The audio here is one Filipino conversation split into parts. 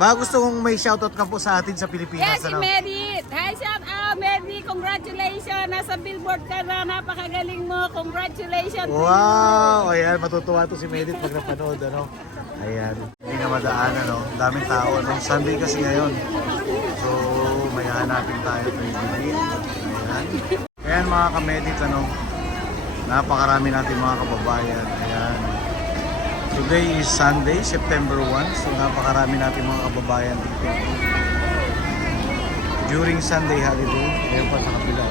Baka gusto kong may shoutout ka po sa atin sa Pilipinas. Yes, si Mary. Hi, shout out, Mary. Congratulations. Nasa billboard ka na. Napakagaling mo. Congratulations. Wow! Ayan, matutuwa to si Medit pag napanood, ano? Ayan. Hindi na madaan, ano? Daming tao, ano? Sunday kasi ngayon. So, may hanapin tayo kay Medit. Ayan. Ayan mga ka-Medit, ano? Napakarami natin mga kababayan. Ayan. Today is Sunday, September 1. So, napakarami natin mga kababayan dito. During Sunday holiday, ayan pa sa kapila.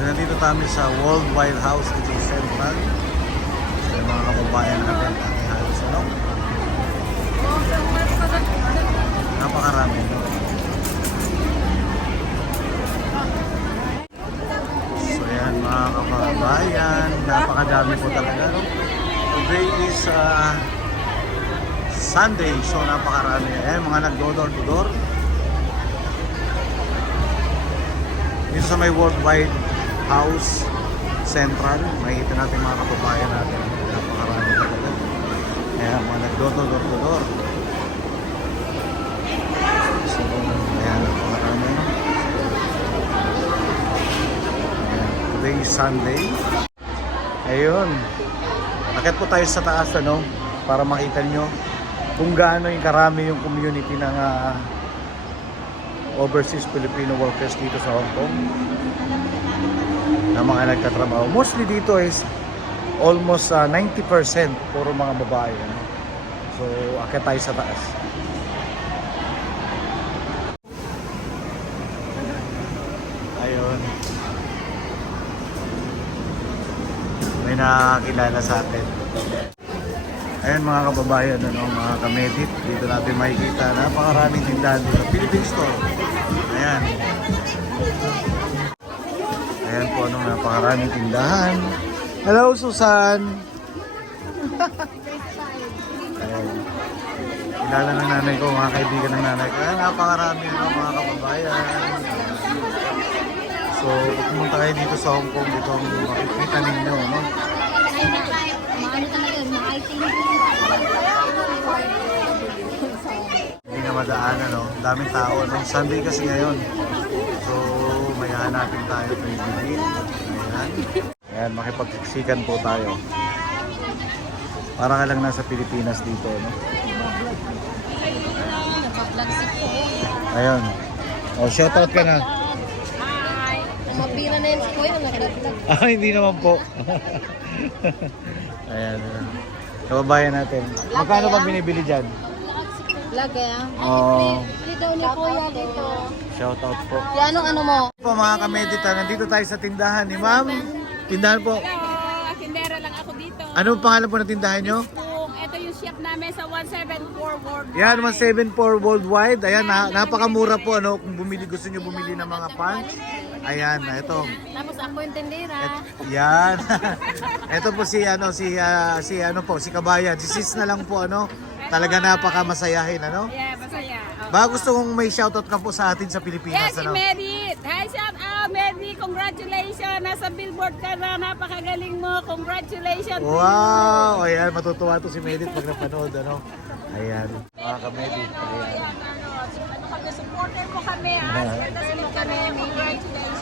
Nandito kami sa Worldwide House dito sa Central. So, mga kababayan natin ang halos, ano? Napakarami, no? So, ayan mga kababayan, napakadami po talaga, no? Today is Sunday, so napakarami. Ayan, mga nag-door to door. Dito sa may Worldwide House Central, makikita natin mga kababayan natin. Napakarami talaga. Ayan, mga nag-door to door. So, ayan, napakarami. Ayan, today is Sunday. Ayun. Akit po tayo sa taas, ano, para makita nyo kung gaano yung karami yung community ng overseas Filipino workers dito sa Hong Kong na mga nagtatrabaho. Mostly dito is almost 90% puro mga babae, ano? So akit tayo sa taas. Ayun, may nakakilala sa atin. Ayan mga kababayan, ano, mga ka-Medit, dito natin makikita napakaraming tindahan dito. Philippine store. Ayan. Ayan po, ano, napakaraming tindahan. Hello, Susan! Ayan. Kilala ng nanay ko, mga kaibigan ng nanay ko. Ayan, napakarami, ano, mga kababayan. So, kung pumunta kayo dito sa Hong Kong, dito makikita ninyo, no? Hindi na madaan, ano? Daming tao, no? Sunday kasi ngayon. So, may hanapin tayo kay Medit. Ayan. Ayan, makipagsiksikan po tayo. Para ka lang nasa Pilipinas dito, no? Ayun. Oh, shoutout ka na. Mabira na yan si Kuya na nagdagdag. Ah, hindi naman po. Ayan. Kababayan natin. Magkano ba binibili dyan? Lagi ah. Oh, Bili daw ni Kuya dito. shoutout po. Si anong ano mo? Po mga ka-Medita, nandito tayo sa tindahan ni Ma'am. Tindahan po. Hello, tindera lang ako dito. Ano ang pangalan po ng tindahan nyo? Ito yung shop namin sa 174 Worldwide. Yan, 174 Worldwide. Ayan, napakamura po, ano, kung gusto nyo bumili ng mga pants. Ayan, ito. Tapos ako yung tindera. Yan. Ito po si si Kabayan. Si Sis na lang po, ano. Talaga napakamasayahin, ano. Yeah, masaya. Baka gusto kong may shoutout ka po sa atin sa Pilipinas, Yes, si ano. Mary. Hi, shout out, Mary. Congratulations. Nasa billboard ka na. Napakagaling mo. Congratulations. Wow! Ayan, matutuwa to si Medit pag napanood, ano. Ayan, mga ka-Medit. Ayan. Supporter mo kami. Sunod kami. Congratulations.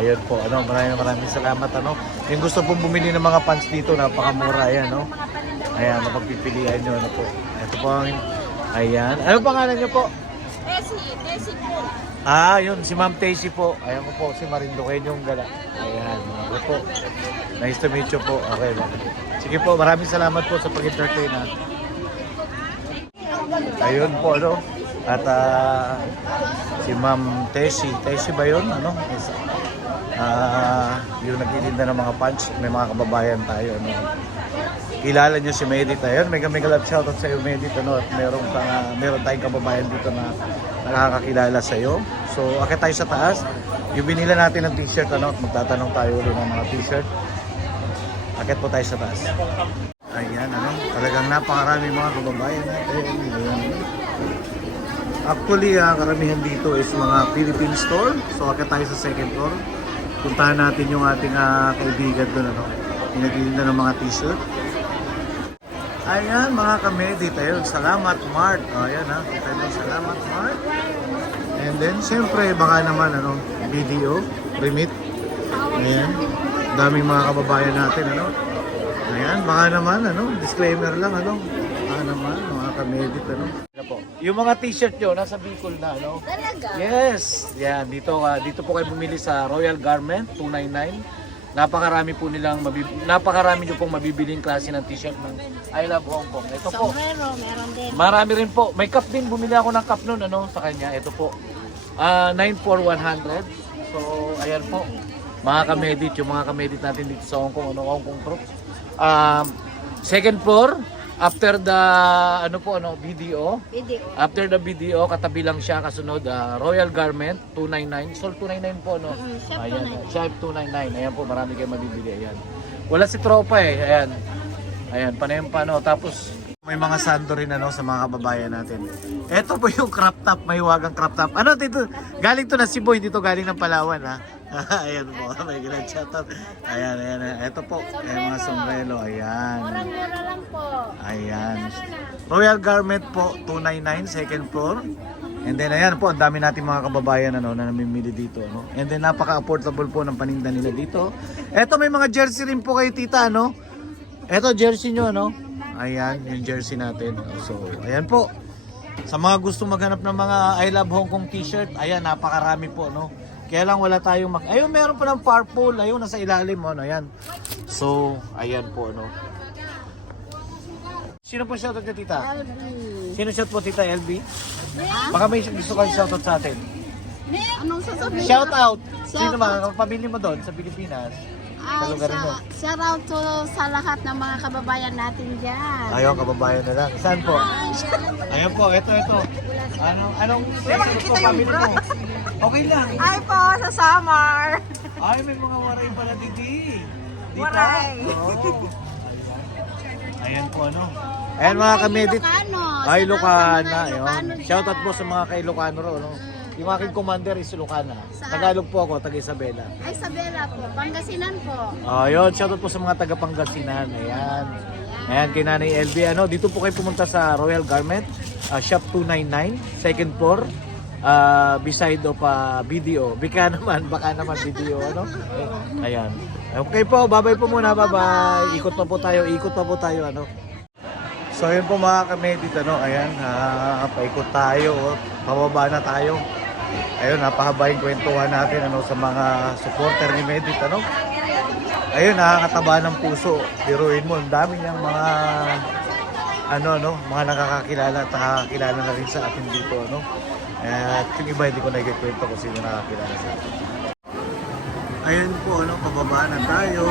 Yun po, ano, maraming salamat, ano. Yung gusto pong bumili ng mga pants dito, napakamura, ayan, no. Ayan, mapagpipilian nyo, ano po. Ito po ang, ayan. Ano pangalan nyo po? Tessie po. Yun, si Ma'am Tessie po. Ayan ko po, si Marinduque yung gala. Ayan, ako po. Nice to meet you po. Okay, sige po, maraming salamat po sa pag-entertain, ha. Ayun po, ano. At si Ma'am Tessie. Tessie ba yun? Ano? Yung nagtitinda ng mga punch. May mga kababayan tayo, ano. Kilala nyo si Medit. Ayun, may love shoutout sa iyo, Medit, ano. At meron tayong kababayan dito na nakakakilala sa iyo. So, akit tayo sa taas. Yung binila natin ng t-shirt, ano. At magtatanong tayo ulit ng mga t-shirt. Akit po tayo sa taas. Ayan, ano. Talagang napakarami mga kababayan natin. Ayan. Actually, karamihan dito is mga Philippine store. So, akit tayo sa second floor. Puntahan natin yung ating kaibigan doon, ano. Pinagtitinda ng mga t-shirt. Ayan mga kamedit, ayun, salamat Mart. O ayan ha, kita nyo, salamat Mart. And then siyempre baka naman video, remit. Ayan, daming mga kababayan natin Ayan, baka naman disclaimer lang baka naman mga kamedit Yung mga t-shirt nyo nasa Bicol na Talaga? Yes, yan dito po kayo bumili sa Royal Garment 299. Napakarami nyo pong mabibiling klase ng t-shirt ng I Love Hong Kong. Ito po. Sombrero, meron din. Marami rin po. May cup din. Bumili ako ng cup nun sa kanya. Ito po. 94100. So, ayan po. Mga kamedit. Yung mga kamedit natin dito sa Hong Kong. Hong Kong troops. Second floor. After the BDO. Video. After the BDO, katabi lang siya kasunod Royal Garment 299. Sol 299 po Shop Ayan, 299. Shop 299. Ayan po, marami kayong mabibili. Ayan. Wala si tropa Ayan. Ayan, panayang Tapos may mga sando rin sa mga kababayan natin. Ito po yung crop top, may huwagang crop top. Dito? Galing to na Cebu, hindi to galing ng Palawan Ayan po, may ganun shoutout. Ayan. Ito po, mga sombrero. Ayan. Murang-mura lang po. Ayan. Royal Garment po, 299, second floor. And then ayan po, ang dami nating mga kababayan na namimili dito. And then napaka-affordable po ng paninda nila dito. Eto, may mga jersey rin po kayo tita. Eto, jersey nyo. Ayan, yung jersey natin. So, ayan po. Sa mga gusto maghanap ng mga I Love Hong Kong t-shirt, ayan, napakarami po. Kaya lang wala tayong ayun, meron pa ng purple. Ayun, nasa ilalim. Ayan. So, ayan po. Sino po shoutout niya, tita? LB. Sino shout po, tita? LB? Baka may gusto kayo shoutout sa atin. Anong sasabihin? Shoutout! Sino Shoutout. mga pamilya mo doon sa Pilipinas? Sa lugar mo? Shout out to sa lahat ng mga kababayan natin dyan. Ayaw, kababayan na lang. Saan po? Ayan po, ito. Anong po pamilya mo? Okay lang. Ay po, sa summer. Ay, may mga waray pala didi. Dito? Waray. Oo. Ayan po, Ayan mga kamedit. Ilocano. Ay, Shout out sa Ilocana. mga Ilocano Ayun. dyan. Shoutout po sa mga kay-Ilocano ro. Yung aking commander is Ilocana. Saan? Tagalog po ako, taga Isabela. Ay, Isabela po. Pangasinan po. Ayun, shoutout po sa mga taga Pangasinan. Ayan. Ayan, kay Nanay LB. Dito po kayo pumunta sa Royal Garment, Shop 299, second floor. Beside of BDO. Baka naman BDO. Ayan. Okay po, bye-bye po muna. Bye-bye. Ikot pa po tayo. So ayun po mga kamedit, ayan, paikot tayo, pababa na tayo. Ayun, napahaba yung kwentuhan natin sa mga supporter ni Medit, Ayun, nakakataba ng puso. Biruin mo, ang dami niyang mga mga nakakakilala at nakakakilala na rin sa atin dito, At yung iba hindi ko naikikwento kung sino nakakilala sa atin. Ayun po, pababa na tayo.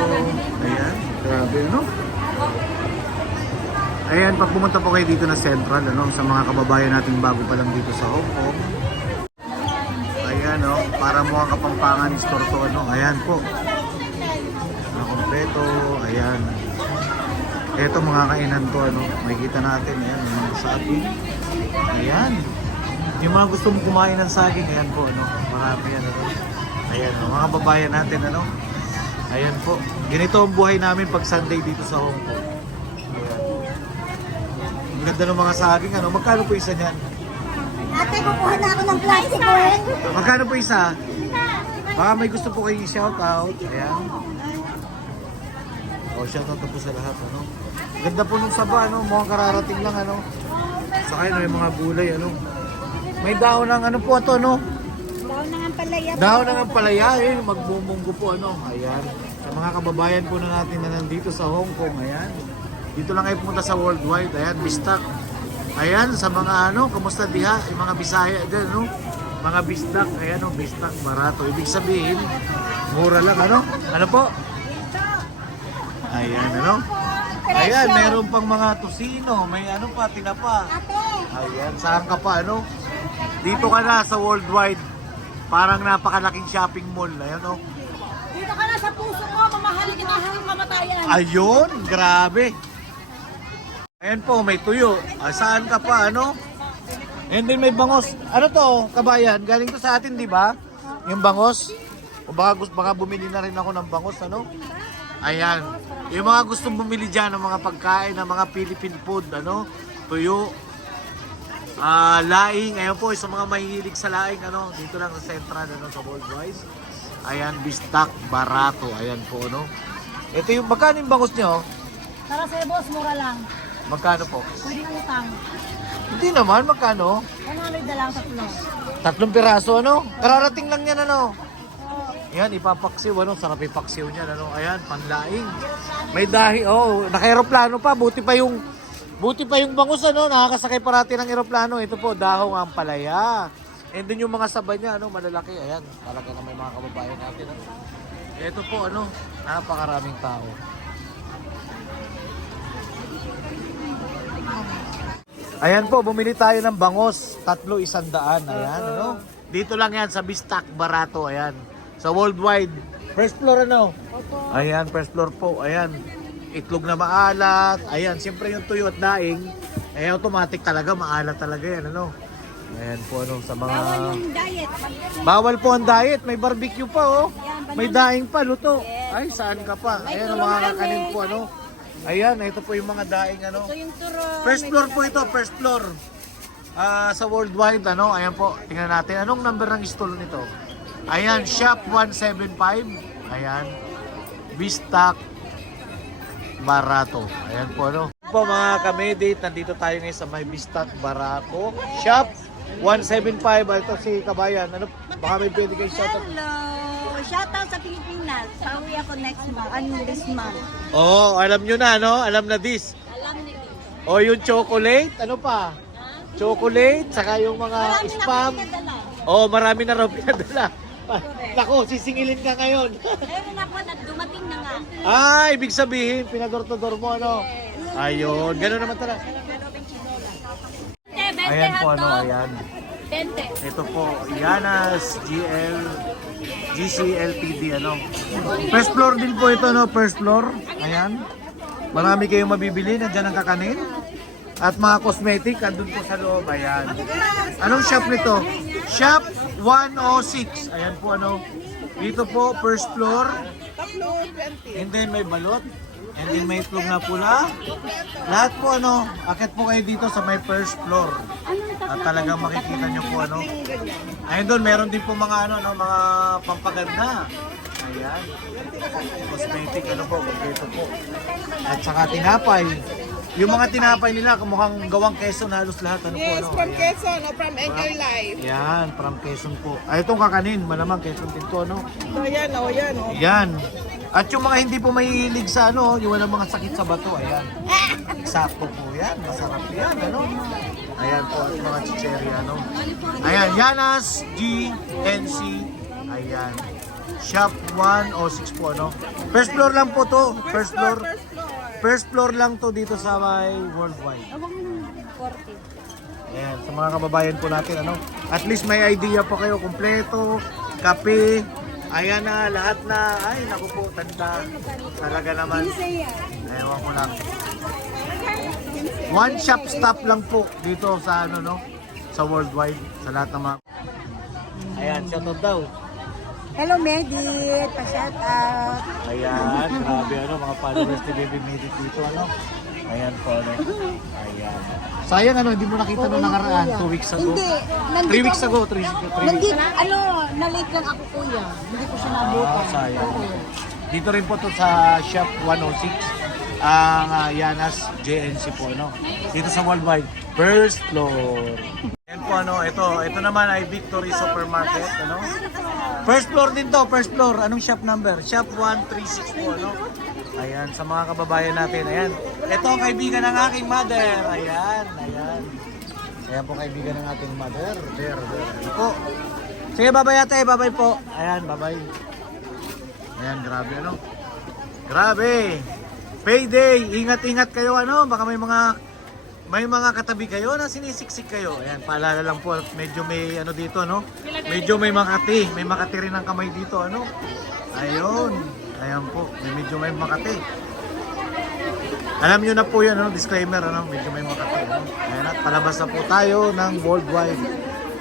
Ayan, grabe, Ayan, pag pumunta po kayo dito na Central, sa mga kababayan nating bago pa lang dito sa Hong Kong. Ayan, para mo ang Kapampangan store to, Ayan po. Kompleto, ayan. Ito mga kainan to, makikita natin, ayan, yung mga saging. Ayan. Yung mga gusto mong kumain ng saging, ayan po, marami yan, Ayan, mga kababayan natin, Ayan po. Ganito ang buhay namin pag Sunday dito sa Hong Kong. Ang ganda ng mga saging, Magkano po isa niyan? Ate, kukuha na ako ng plastic ko Magkano po isa? Baka may gusto po kayong i-shoutout. Ayan. Shoutout na po sa lahat, Ganda po nung saba, Mukhang kararating lang, Saka yun, yung mga gulay, May daon ng po ito, Daw na ang palaya. Daon ng palaya, magbumunggo po, Ayan. Sa mga kababayan po na natin na nandito sa Hong Kong, ayan. Dito lang kayo pumunta sa Worldwide, ayan, bistak. Ayan, sa mga kamusta diha, yung mga Bisaya din, Mga bistak, ayan, bistak, barato. Ibig sabihin, mura lang, Ano po? Ayan, Ayan, meron pang mga tusino, may pa, tinapa. Ayan, saan ka pa, Dito ka na sa Worldwide. Parang napakalaking shopping mall, ayan, Dito ka na sa puso mo, mamahalin kita hanggang kamatayan. Ayun, grabe. Ayan po, may tuyo. Saan ka pa, And then may bangos. Ano to, kabayan? Galing to sa atin, di ba? Yung bangos. O baka bumili na rin ako ng bangos, Ayan. Yung mga gustong bumili dyan ng mga pagkain, ng mga Philippine food, ano, tuyo, laing, ayan po, sa mga mahihilig sa laing, ano, dito lang sa Central, ano, sa Worldwide. Ayan, bistak, barato, ayan po, ano. Ito yung, magkano yung bangus nyo? Para sa'yo, boss, mura lang. Magkano po? Pwede kang utang. Hindi naman, magkano? 100 na lang, 3. 3 piraso, ano? Kararating lang yan, ano? Ayan, ipapaksiw, ano? Sarap ipaksiw niyan, ano? Ayan, panlaing. May dahi, oh, naka-aeroplano pa. Buti pa yung bangus, ano? Nakakasakay parati ng aeroplano. Ito po, dahong ang palaya. And then yung mga sabay niya, ano? Malalaki, ayan. Talaga na may mga kababayan natin, ano? Ito po, ano? Napakaraming tao. Ayan po, bumili tayo ng bangus. 300. Ayan, ano? Dito lang yan sa Bistak Barato. Ayan. Sa Worldwide. First floor, ano? Ayan, first floor po. Ayan. Itlog na maalat. Ayan, siyempre yung tuyo at daing. Eh, automatic talaga. Maalat talaga yan, ano? Ayan po, ano, sa mga... Diet. Bawal po ang diet. May barbecue pa, oh. May daing pa, luto. Ay, saan ka pa? Ayan, ang mga kakanin po, ano? Ayan, ito po yung mga daing, ano? So yung turon. First floor po ito, first floor. Sa Worldwide, ano? Ayan po, tingnan natin. Anong number ng stall nito? Ayan, Shop 175. Ayan. Bistak Barato. Ayan po, ano? Po mga kamedate, nandito tayo ngayon sa may Bistak Barato. Shop 175. Ito si Kabayan. Ano? Baka may pwede kayo shoutout. Hello! Shoutout sa Pilipinas. Pauwi ako next month. This month. Oh, alam nyo na, no? Alam na this. Alam nila. O yung chocolate, ano pa? Chocolate, saka yung mga spam. Oh, marami na raw pinadala. Nako, sisingilin ka ngayon. Ayun na po, dumating na nga. Ibig sabihin, pinador-to-door mo, ano? Ayun, gano'n naman talaga. Ayan po, ano, ayan. 20. Ito po, Yanas GCLTD, ano. First floor din po ito, no? First floor. Ayan. Marami kayong mabibili, nandiyan ang kakanin. At mga cosmetic, andun po sa loob, ayan. Anong shop nito? Shop 106. Ayan po, ano. Dito po, first floor. And then may balot. And then may itlog na pula. Lahat po, ano, akit po kayo dito sa may first floor. At talagang makikita nyo po, ano. Ayun doon, meron din po mga, ano, mga pampaganda. Ayan. Cosmetic, ano po, dito po. At saka tinapay. Yung mga tinapay nila, mukhang gawang Quezon halos lahat. Ano Yes, po, ano. from Ayan. Quezon or from Enjoy Life. Yan, from Quezon po. Ay, itong kakanin, malamang Quezon din to, ano. So, yan, oh, yan, oh. Yan. At yung mga hindi po mahihilig sa ano, yung walang mga sakit sa bato, ayan. Sakto po yan, masarap yan, ano. Ayan po, at mga chicheri, ano. Ayan, Yanas GNC. Ayan. Shop 106 po, ano. First floor lang po to. First floor. First floor lang to dito sa may Worldwide. Ayan, sa mga kababayan po natin, ano. At least may idea po kayo, kumpleto, kape. Ayan na, lahat na. Ay, naku po, tanda. Talaga naman. Ewan ko lang. One shop stop lang po dito sa ano, no? Sa Worldwide, sa lahat ng mga... Ayan, shoutout daw. Hello, Medit. Pa-shout out. Ayan, grabe ano, mga followers ni Baby Medit dito, ano? Ayan po, ano? Ayan. Sayang ano, hindi mo nakita nung nakaraan, 2 weeks ago. Hindi. 3 weeks ago, 3 weeks. Nandito, na-late lang ako, kuya. Hindi ko siya nabutan. Sayang. Dito rin po to sa Shop 106, ang Yanas JNC po, no? Dito sa Worldwide, first floor. Ayan po, ano, ito naman ay Victory Supermarket, ano? First floor din to, first floor. Anong shop number? Shop 136 po, ano? Ayan, sa mga kababayan natin, ayan. Ito ang kaibigan ng aking mother. Ayan, ayan. Ayan po kaibigan ng ating mother. There. Ito po. Sige, babay ate, babay po. Ayan, babay. Ayan, grabe ano. Grabe. Payday, ingat-ingat kayo ano. Baka may mga katabi kayo na sinisiksik kayo. Ayan, paalala lang po, medyo may ano dito, no? Medyo may makati. May makati rin ang kamay dito, ano? Ayun. Ayan po, medyo may makati. Alam nyo na po yan, ano? Disclaimer, ano? Medyo may makati. Ano? Ayan, at palabas na po tayo ng Worldwide.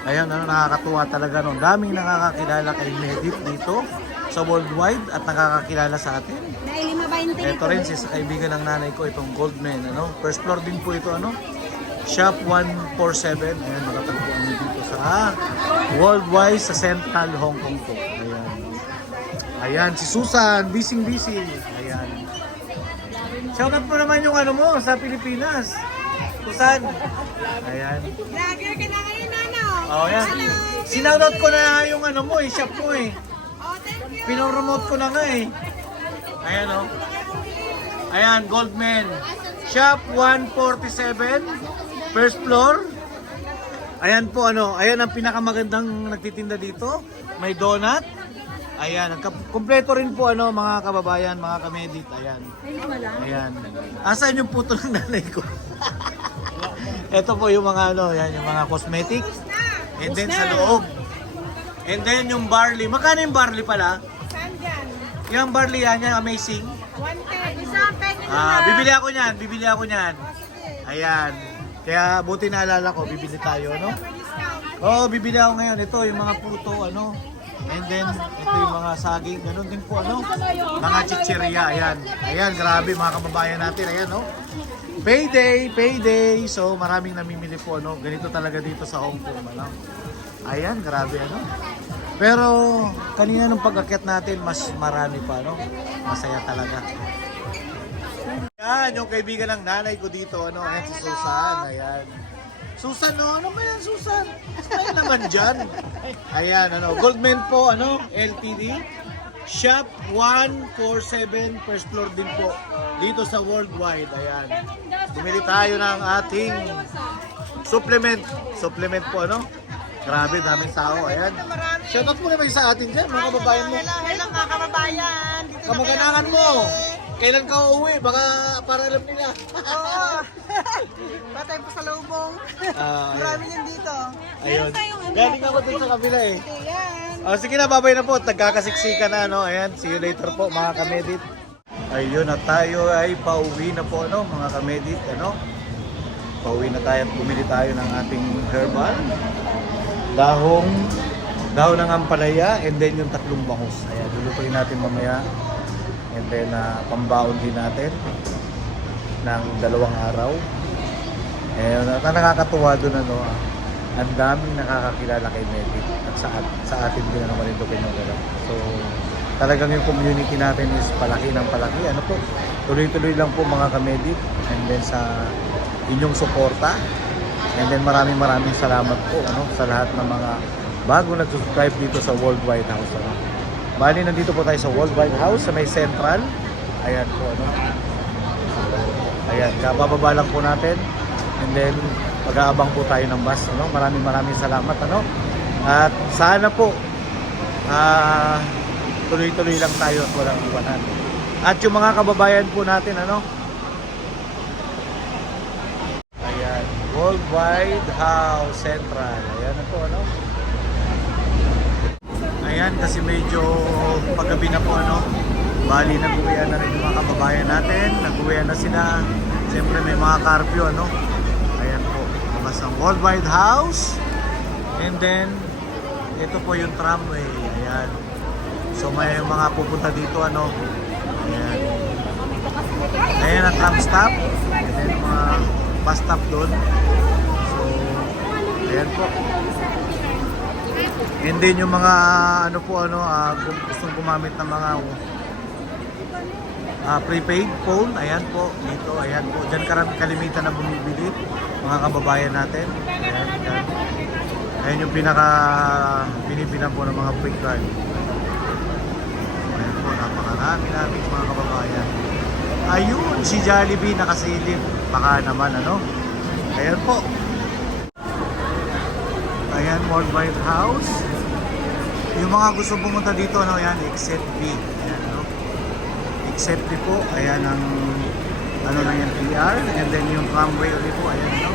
Ayan, ano? Nakakatuwa talaga, no? Daming nakakakilala kay Medit dito. sa worldwide at nakakakilala sa atin. Dahil 5.20 Ito rin si kaibigan ng nanay ko, itong Goldman, ano? First floor din po ito, ano? Shop 147. Ayan, matatagpuan nyo dito sa worldwide sa Central Hong Kong po. Ayan. Ayan, si Susan, busy. Ayan. Shoutout mo naman yung ano mo sa Pilipinas. Susan. Ayan. Vlogger ka na ngayon, ano? Oh, ayan. Sinoutout ko na yung ano mo, shop mo eh. Oh, thank you. Pinoromote ko na nga eh. Ayan oh. Ayan, Goldman. Shop 147. First floor. Ayan po ano. Ayan ang pinakamagandang nagtitinda dito. May donut. Ayan. Kompleto rin po ano mga kababayan, mga kamedit. Ayan. Ayan. Asan yung puto ng nanay ko? Ito po yung mga ano. Ayan, yung mga cosmetic. And then sa loob. And then yung barley. Magkano yung barley pala? Saan dyan? Yung barley yan, yan amazing. 110. Isang penny Bibili ako niyan. Ayan. Kaya buti naalala ko, bibili tayo, no? Oo, bibili ako ngayon. Ito yung mga puto, ano? And then, ito yung mga saging. Ganun din po, ano? Mga chichirya, ayan. Ayan, grabe mga kababayan natin. Ayan, no? Payday! So, maraming namimili po, ano? Ganito talaga dito sa Hong Kong, ano? Ayan, grabe, ano? Pero, kanina nung pag-akyat natin, mas marami pa, no? Masaya talaga. Yan, yung kaibigan ng nanay ko dito, ano, ayan si Susan, ayan. Susan, no? Ano ba yan, Susan? Smile naman dyan. Ayan, ano, Goldman po, ano, LTD. Shop 147, first floor din po. Dito sa Worldwide, ayan. Bumili tayo ng ating supplement. Supplement po, ano? Grabe, daming tao, ayan. Shoutout mo naman sa atin dyan, mga kababayan mo. Hello mga kababayan. Dito na Kamag-anakan mo. Kailan ka uuwi? Baka para alam nila. Oo. Batay po sa lubong. Marami yan dito. Ayun. Galing ako dun sa kabila eh. Yan. Sige na, babay na po. Nagkakasiksika na, ano. Ayan, see you later po, mga kamedit. Ayun na tayo ay pauwi na po, ano, mga kamedit, ano. Pauwi na tayo at bumili tayo ng ating herbal. Dahon ng ampalaya, and then yung tatlong bangus. Ayan, lulutuin natin mamaya. And then, pambaon din natin ng 2 araw. Ayun, at ang nakakatuwa doon, ano, ang daming nakakakilala kay Medit at sa atin din naman ito pinagalaw. So, talagang yung community natin is palaki ng palaki. Ano po, tuloy-tuloy lang po mga kamedit. And then sa inyong suporta. And then maraming salamat po, ano, sa lahat ng mga bago nag-subscribe dito sa Worldwide House. Ano. Bali, nandito po tayo sa Worldwide House sa may Central. Ayan po, ano. Ayan, kabababa lang po natin. And then, mag-aabang po tayo ng bus. Ano. Maraming salamat. Ano. At sana po, tuloy-tuloy lang tayo at walang iwanan. At yung mga kababayan po natin, ano. Ayan, Worldwide House Central. Ayan na po, ano. Ayan, kasi medyo paggabi na po, ano. Bali, nag-uwian na rin yung mga kababayan natin. Nag-uwian na sila. Siyempre may mga curfew, ano. Ayan po, labas ng Worldwide House. And then, ito po yung tramway. Ayan. So may mga pupunta dito, ano. Ayan. Ayan ang tram stop. And then mga bus stop doon. So, ayan po. And then yung mga ano po, ano, gustong gumamit ng mga prepaid phone, ayan po, dito, ayan po. Diyan kalimitan na bumibili, mga kababayan natin. Ayan, ayan. Ayan yung pinaka binibilang po ng mga quick card. Ayan po, napakarami namin mga kababayan. Ayun, si Jollibee nakasilip. Baka naman, ano. Ayan po. Ayan, Worldwide House. Yung mga gusto pumunta dito, ano, ayan, except B. Ayan, no. Except B po, ayan ang ano na yan, PR. And then yung tramway ulit po, ayan, no.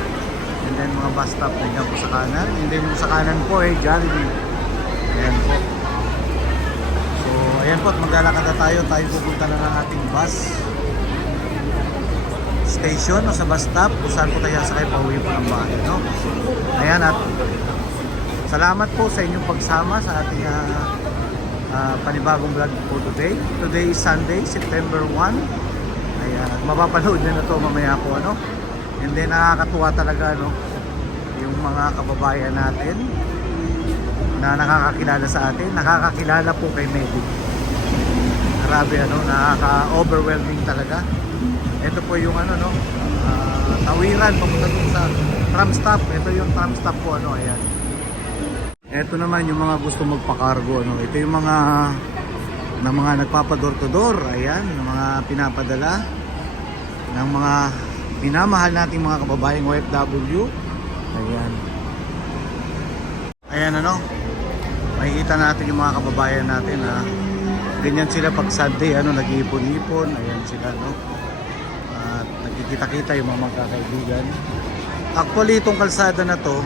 And then mga bus stop, ayan po sa kanan. And then yung sa kanan po, Jollibee. Ayan po. So, ayan po, at maglalakad na tayo. Tayo pupunta na ng ating bus station o sa bus stop kung saan po tayo sakay pauwi po ng bahay, no? Ayan, at salamat po sa inyong pagsama sa ating panibagong vlog po today. Today is Sunday, September 1. Ayan, at mapapanood nyo na to mamaya po, ano. And then nakakatuwa talaga, no, yung mga kababayan natin na nakakakilala sa atin, nakakakilala po kay Medic. Grabe, ano, nakaka-overwhelming talaga. Ito po yung ano, no, tawiran papunta dun sa tram stop. Ito yung tram stop po, ano, ayan. Ito naman yung mga gusto magpa-cargo, no. Ito yung mga nagpapa-door to door, ayan, yung mga pinapadala ng mga minamahal nating mga kababayang OFW. Ayan. Ayan, ano, makikita natin yung mga kababayan natin, ha. Ganyan sila pag Sunday, ano, nag-iipon-ipon. Ayan sila, no. At nagkikita-kita yung mga magkakaibigan. Actually, itong kalsada na to,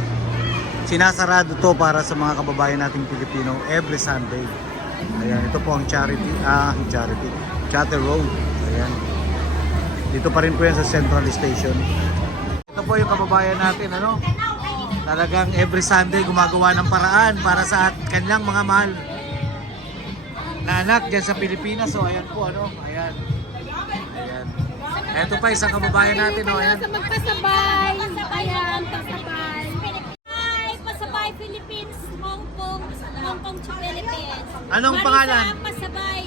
sinasarado to para sa mga kababayan nating Pilipino every Sunday. Ayan, ito po ang Charter Road. Ayan. Dito pa rin po yan sa Central Station. Ito po yung kababayan natin, ano. Talagang every Sunday gumagawa ng paraan para sa kanyang mga mahal na anak dyan sa Pilipinas. So ayan po, ano, ayan. Ayan. Ito pa isang kababayan natin, no, ayan. Sa magpasabay. Ayan, pasabay. Hi, Pasabay Philippines, Hong Kong to Philippines. Anong pangalan? Marisa Pasabay.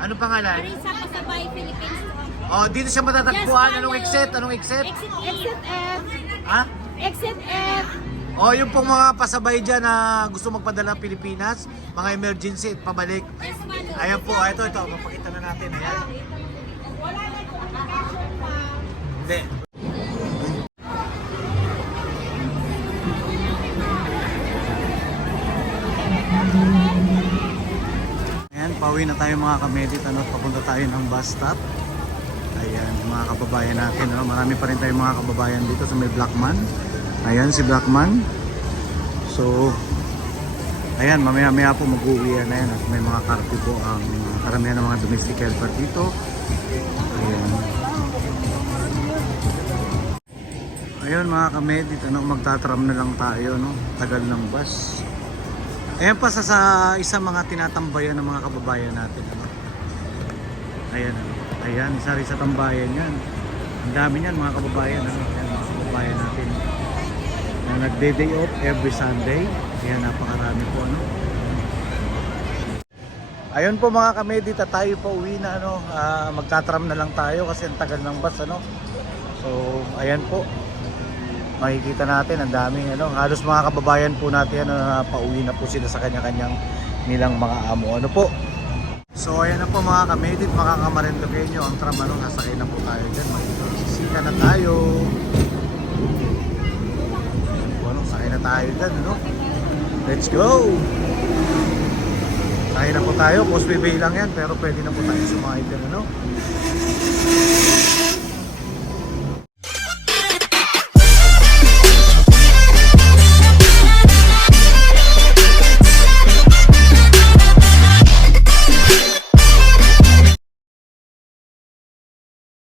Anong pangalan? Marisa Pasabay Philippines. Oh, dito siya matatagpuan. Anong exit? Anong exit? Exit F. Ha? Exit F. Oh, yung pong mga pasabay dyan na gusto magpadala ng Pilipinas, mga emergency at pabalik. Ayan po, ito, mapakita na natin. Ayan. Hindi. Ayan, pauwi na tayo mga kamedit, ano, papunta tayo ng bus stop. Ayan, mga kababayan natin, ano, marami pa rin tayong mga kababayan dito sa may Blackman. Ayan si Blackman. So, ayan, mamaya-maya po mag-uwi na yan at may mga karpi po ang karamihan ng mga domestic helper dito. Ayan. Ayun mga kamedit, ano, magtatram na lang tayo, no? Tagal ng bus. Ayan pa sa isa mga tinatambayan ng mga kababayan natin, ano? Ayan, ano? Ayan, isa rin sa tambayan yan. Ang dami niyan mga kababayan, ano? Ayan, mga kababayan natin na nagde-day off every Sunday. Ayan, napakarami po, ano? Ayun po mga kamedit, at tayo po uwi na, ano, magtatram na lang tayo kasi ang tagal ng bus, ano. So ayan po, makikita natin ang daming, ano, halos mga kababayan po natin, ano, na pauwi na po sila sa kanya-kanyang nilang mga amo, ano po. So ayan na po mga kamedit, makakamarendokenyo ang tram, ano, nasakay na po tayo dyan, makikisisika na tayo. Ano, sakay na tayo dyan, ano. Let's go! Sakay na po tayo, Causeway Bay lang yan, pero pwede na po tayo sumakay dyan, ano.